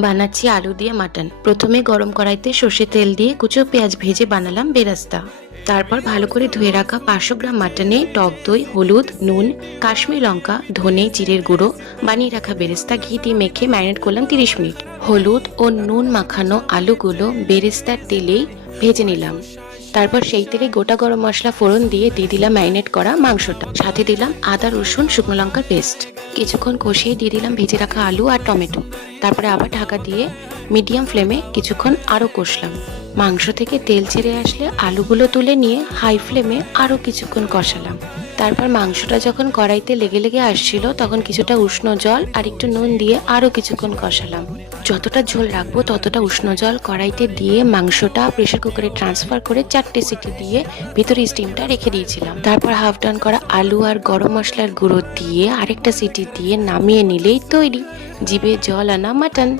বানাচ্ছি আলু দিয়ে মাটন। প্রথমে গরম কড়াইতে সর্ষে তেল দিয়ে কুচো পেঁয়াজ ভেজে বানালাম বেরাস্তা। তারপর ভালো করে ধুয়ে রাখা 500 গ্রাম মাটনে টক দই, হলুদ, নুন, কাশ্মীরি লঙ্কা, ধনে, জিরের গুঁড়ো, বানিয়ে রাখা বেরেস্তা ঘি দিয়ে মেখে ম্যারিনেট করলাম 30 মিনিট। হলুদ ও নুন মাখানো আলুগুলো বেরেস্তার তেলেই ভেজে নিলাম। তারপর সেই তেলে গোটা গরম মশলা ফোড়ন দিয়ে দিলাম ম্যারিনেট করা মাংসটা, সাথে দিলাম আদা, রসুন, শুকনো লঙ্কার পেস্ট। কিছুক্ষণ কষিয়ে দিয়ে দিলাম ভেজে রাখা আলু আর টমেটো। তারপরে আবার ঢাকা দিয়ে মিডিয়াম ফ্লেমে কিছুক্ষণ আরও কষলাম। মাংস থেকে তেল ছেড়ে আসলে আলুগুলো তুলে নিয়ে হাই ফ্লেমে আরও কিছুক্ষণ কষালাম। তারপর মাংসটা যখন কড়াইতে লেগে লেগে আসছিল তখন কিছুটা উষ্ণ জল আর একটু নুন দিয়ে আরও কিছুক্ষণ কষালাম। যতটা ঝোল রাখবো ততটা উষ্ণ জল কড়াইতে দিয়ে মাংসটা প্রেসার কুকারে ট্রান্সফার করে 4টে সিটি দিয়ে ভিতরে স্টিমটা রেখে দিয়েছিলাম। তারপর হাফ ডান করা আলু আর গরম মশলার গুঁড়ো দিয়ে আরেকটা সিটি দিয়ে নামিয়ে নিলেই তৈরি জিভে জল আনা মাটন।